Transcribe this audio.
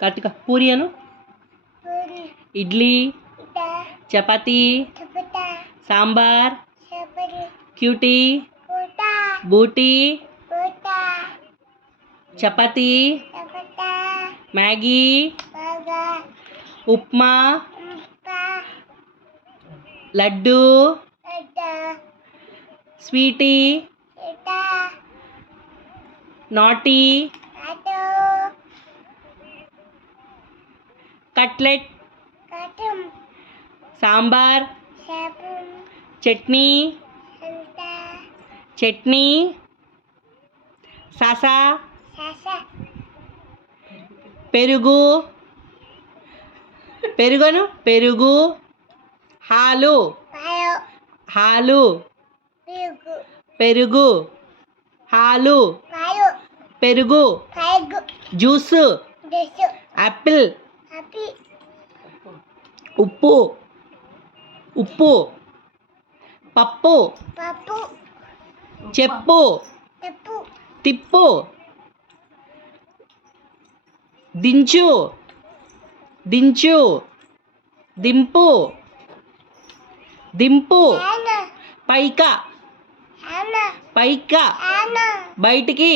కార్తిక పూరి అను. Idli, chapati, sambar, cutie, booty, chapati, Maggi, upma, laddu, sweetie, naughty, cutlet, sambar, chutney, chutney, సాసా, పెరుగు, పెరుగును, పెరుగు, హాలు, హాలు, పెరుగు, హాలు, పెరుగు, జ్యూస్, యాపిల్, ఉప్పు, ఉప్పు, పప్పు, చెప్పు, తిప్పు, దించు, దించు, దింపు, దింపు, పైక, పైక, బయటికి,